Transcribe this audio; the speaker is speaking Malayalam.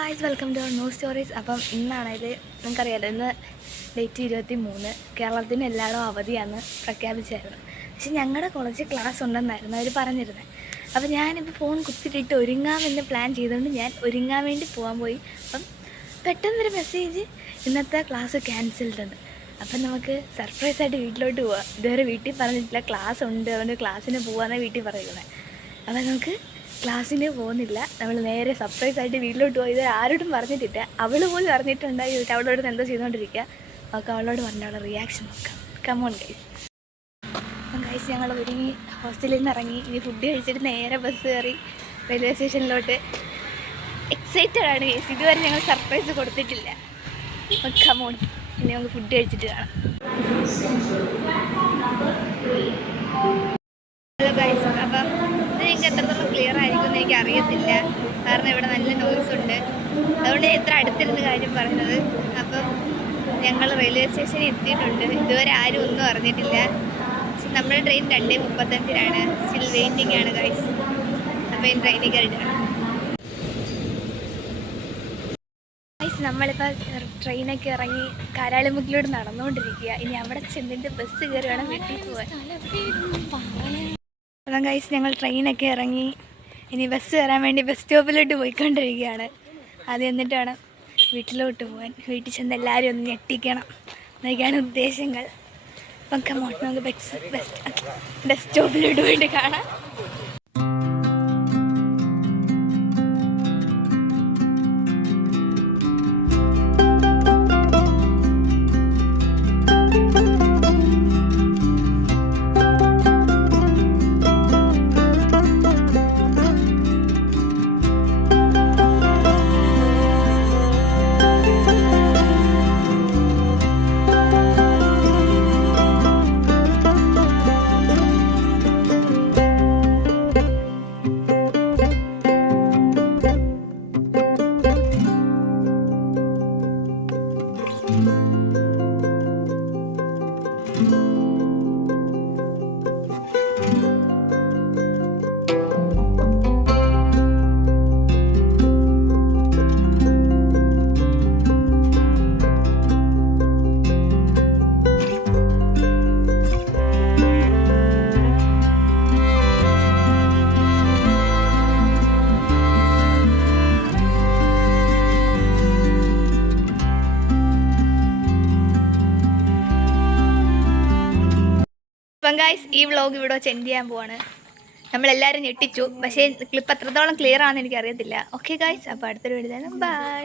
Guys welcome to new stories. അപ്പം ഇന്നാണെങ്കിൽ നിങ്ങൾക്കറിയാലോ, ഇന്ന് ഡേറ്റ് 23 കേരളത്തിന് എല്ലായിടും അവധിയാണെന്ന് പ്രഖ്യാപിച്ചായിരുന്നു. പക്ഷെ ഞങ്ങളുടെ കോളേജിൽ ക്ലാസ് ഉണ്ടെന്നായിരുന്നു അവർ പറഞ്ഞിരുന്നത്. അപ്പോൾ ഞാനിപ്പോൾ ഫോൺ കുത്തിട്ടിട്ട് ഒരുങ്ങാമെന്ന് പ്ലാൻ ചെയ്തുകൊണ്ട് ഞാൻ ഒരുങ്ങാൻ വേണ്ടി പോകാൻ പോയി. അപ്പം പെട്ടെന്നൊരു മെസ്സേജ്, ഇന്നത്തെ ക്ലാസ് ക്യാൻസൽഡ് എന്ന്. അപ്പം നമുക്ക് സർപ്രൈസായിട്ട് വീട്ടിലോട്ട് പോവാം. ഇതുവരെ വീട്ടിൽ പറഞ്ഞിട്ടില്ല, ക്ലാസ് ഉണ്ട്, അതുകൊണ്ട് ക്ലാസ്സിന് പോകാമെന്നാണ് വീട്ടിൽ പറയുന്നത്. അപ്പം നമുക്ക് ക്ലാസ്സിന് പോകുന്നില്ല, നമ്മൾ നേരെ സർപ്രൈസായിട്ട് വീട്ടിലോട്ട് പോയി. ഇത് ആരോടും പറഞ്ഞിട്ടില്ല, അവൾ പോലും അറിഞ്ഞിട്ടുണ്ടായി. അവളോട് എന്തോ ചെയ്തുകൊണ്ടിരിക്കുക. നമുക്ക് അവളോട് പറഞ്ഞ അവളുടെ റിയാക്ഷൻ നോക്കാം. Come on guys. അപ്പം ഗൈസ് ഞങ്ങൾ ഒരുങ്ങി ഹോസ്റ്റലിൽ നിന്ന് ഇറങ്ങി. ഇനി ഫുഡ് കഴിച്ചിട്ട് നേരെ ബസ് കയറി റെയിൽവേ സ്റ്റേഷനിലോട്ട്. എക്സൈറ്റഡ് ആണ് ഗൈസ്, ഇതുവരെ ഞങ്ങൾ സർപ്രൈസ് കൊടുത്തിട്ടില്ല. അപ്പം കമോൺ, ഇനി നമുക്ക് ഫുഡ് കഴിച്ചിട്ട് കാണാം. ഹലോ ഗൈസ്, അപ്പം ഇത് നിങ്ങൾക്ക് എത്രത്തോളം ക്ലിയർ ആയിരിക്കുമെന്ന് എനിക്ക് അറിയത്തില്ല, കാരണം ഇവിടെ നല്ല നോയ്സ് ഉണ്ട്. അതുകൊണ്ട് എത്ര അടുത്തിരുന്ന് കാര്യം പറയുന്നത്. അപ്പം ഞങ്ങൾ റെയിൽവേ സ്റ്റേഷനിൽ എത്തിയിട്ടുണ്ട്. ഇതുവരെ ആരും ഒന്നും അറിഞ്ഞിട്ടില്ല. നമ്മുടെ ട്രെയിൻ 2:35 സ്റ്റിൽ വെയിറ്റിംഗ് ആണ് ഗൈസ്. അപ്പോൾ ഈ ട്രെയിനിൽ കയറിയിട്ടാണ് ഗൈസ്. നമ്മളിപ്പോൾ ട്രെയിനൊക്കെ ഇറങ്ങി കാരാളിമുക്കിലൂടെ നടന്നുകൊണ്ടിരിക്കുക. ഇനി അവിടെ ചെന്നിട്ട് ബസ് കയറി വേണം വീട്ടിൽ പോകാൻ. അപ്പം ഗൈസ് ഞങ്ങൾ ട്രെയിനൊക്കെ ഇറങ്ങി ഇനി ബസ് കയറാൻ വേണ്ടി ബസ് സ്റ്റോപ്പിലോട്ട് പോയിക്കൊണ്ടിരിക്കുകയാണ്. അത് എന്നിട്ട് വേണം വീട്ടിലോട്ട് പോകാൻ. വീട്ടിൽ ചെന്ന് എല്ലാവരും ഒന്ന് ഞെട്ടിക്കണം എന്നൊക്കെയാണ് ഉദ്ദേശങ്ങൾ. അപ്പം കമോൺ, നമുക്ക് ബസ് സ്റ്റോപ്പിലോട്ട് പോയിട്ട് കാണാം. അപ്പം ഗൈസ്, ഈ വ്ളോഗ് ഇവിടെ വെച്ച് എൻഡ് ചെയ്യാൻ പോവാണ്. നമ്മളെല്ലാവരും ഞെട്ടിച്ചു, പക്ഷേ ക്ലിപ്പ് എത്രത്തോളം ക്ലിയർ ആണെന്ന് എനിക്കറിയത്തില്ല. ഓക്കെ ഗൈസ്, അപ്പോൾ അടുത്തൊരു വീഡിയോ. ബൈ.